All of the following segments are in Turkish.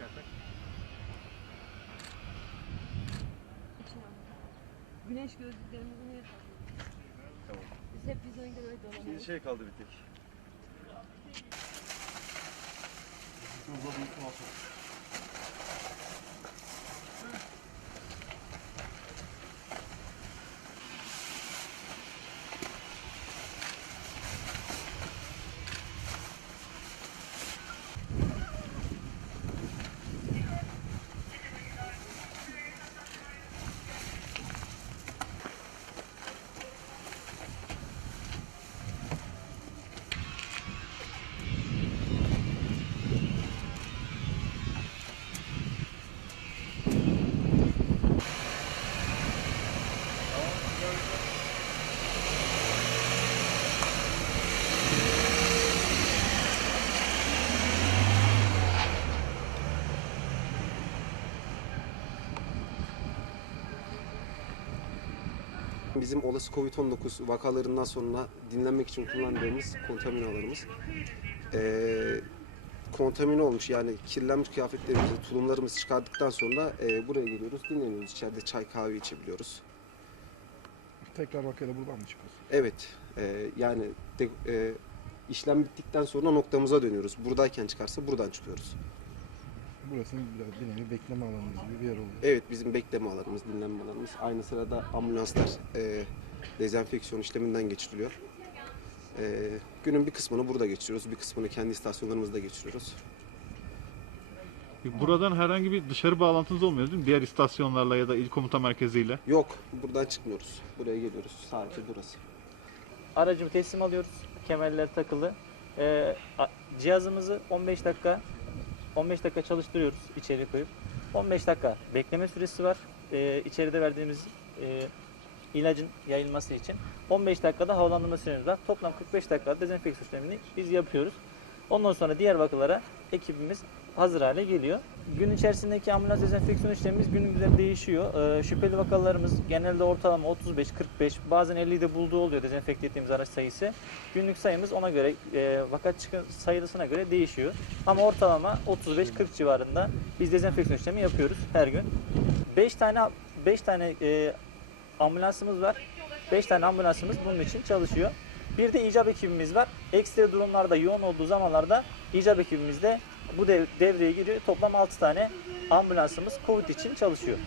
Açarsak. Güneş gözlüklerimizi niye takıyoruz? Tamam. Biz hep vizyonda öyle Şimdi dolanıyoruz. şey kaldı bir tek. Bizim olası Covid-19 vakalarından sonra dinlenmek için kullandığımız kontaminalarımız eee kontamine olmuş yani kirlenmiş kıyafetlerimizi, tulumlarımızı çıkardıktan sonra eee, buraya geliyoruz, dinleniyoruz. İçeride çay kahve içebiliyoruz. Tekrar vakayla buradan mı çıkıyorsun? Evet, eee, yani de, eee, işlem bittikten sonra noktamıza dönüyoruz. Buradayken çıkarsa buradan çıkıyoruz. Burası biraz bir nevi bekleme alanımız gibi bir yer oluyor. Evet, bizim bekleme alanımız, dinlenme alanımız. Aynı sırada ambulanslar eee, dezenfeksiyon işleminden geçiriliyor. Eee, günün bir kısmını burada geçiriyoruz, bir kısmını kendi istasyonlarımızda geçiriyoruz. Buradan herhangi bir dışarı bağlantınız olmuyor değil mi? Diğer istasyonlarla ya da il komuta merkeziyle. Yok, buradan çıkmıyoruz. Buraya geliyoruz. Sadece burası. Aracımı teslim alıyoruz. Kemerler takılı. Ee, a- cihazımızı 15 dakika 15 dakika çalıştırıyoruz içeri koyup. 15 dakika bekleme süresi var. Ee, içeride verdiğimiz e, ilacın yayılması için. 15 dakikada havalandırma süremiz var. Toplam 45 dakika dezenfeksiyon işlemini biz yapıyoruz. Ondan sonra diğer vakalara ekibimiz hazır hale geliyor. Gün içerisindeki ambulans dezenfeksiyon işlemimiz gün güzel değişiyor. Ee, şüpheli vakalarımız genelde ortalama 35-45 bazen 50'yi de bulduğu oluyor dezenfekte ettiğimiz araç sayısı. Günlük sayımız ona göre e, vaka çıkın sayısına göre değişiyor. Ama ortalama 35-40 civarında biz dezenfeksiyon işlemi yapıyoruz her gün. 5 tane 5 tane e, ambulansımız var. 5 tane ambulansımız bunun için çalışıyor. Bir de icap ekibimiz var. Ekstra durumlarda yoğun olduğu zamanlarda icap ekibimiz de bu dev- devreye giriyor. Toplam 6 tane ambulansımız COVID için çalışıyor.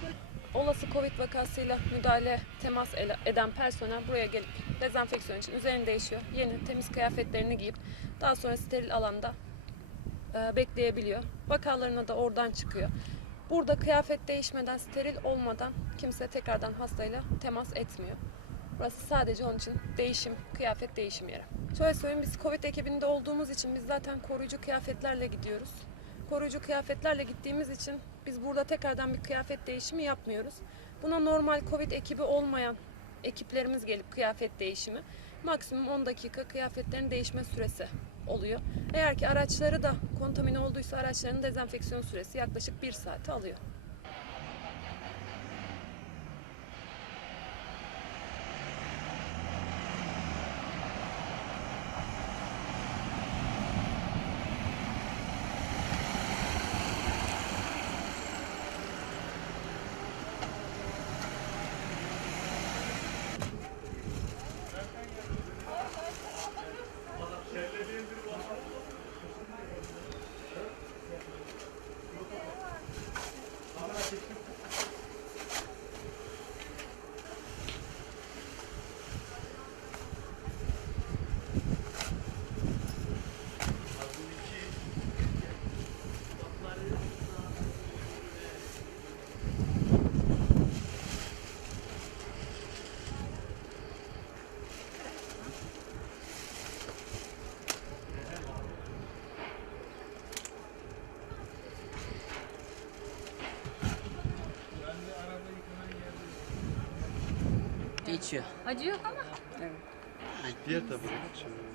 olası Covid vakasıyla müdahale, temas eden personel buraya gelip dezenfeksiyon için üzerini değişiyor. Yeni temiz kıyafetlerini giyip daha sonra steril alanda e, bekleyebiliyor. Vakalarına da oradan çıkıyor. Burada kıyafet değişmeden, steril olmadan kimse tekrardan hastayla temas etmiyor. Burası sadece onun için değişim, kıyafet değişim yeri. Şöyle söyleyeyim biz Covid ekibinde olduğumuz için biz zaten koruyucu kıyafetlerle gidiyoruz. Koruyucu kıyafetlerle gittiğimiz için biz burada tekrardan bir kıyafet değişimi yapmıyoruz. Buna normal Covid ekibi olmayan ekiplerimiz gelip kıyafet değişimi maksimum 10 dakika kıyafetlerin değişme süresi oluyor. Eğer ki araçları da kontamine olduysa araçların dezenfeksiyon süresi yaklaşık 1 saati alıyor. Geçiyor. Acı yok ama. Diğer tabii. De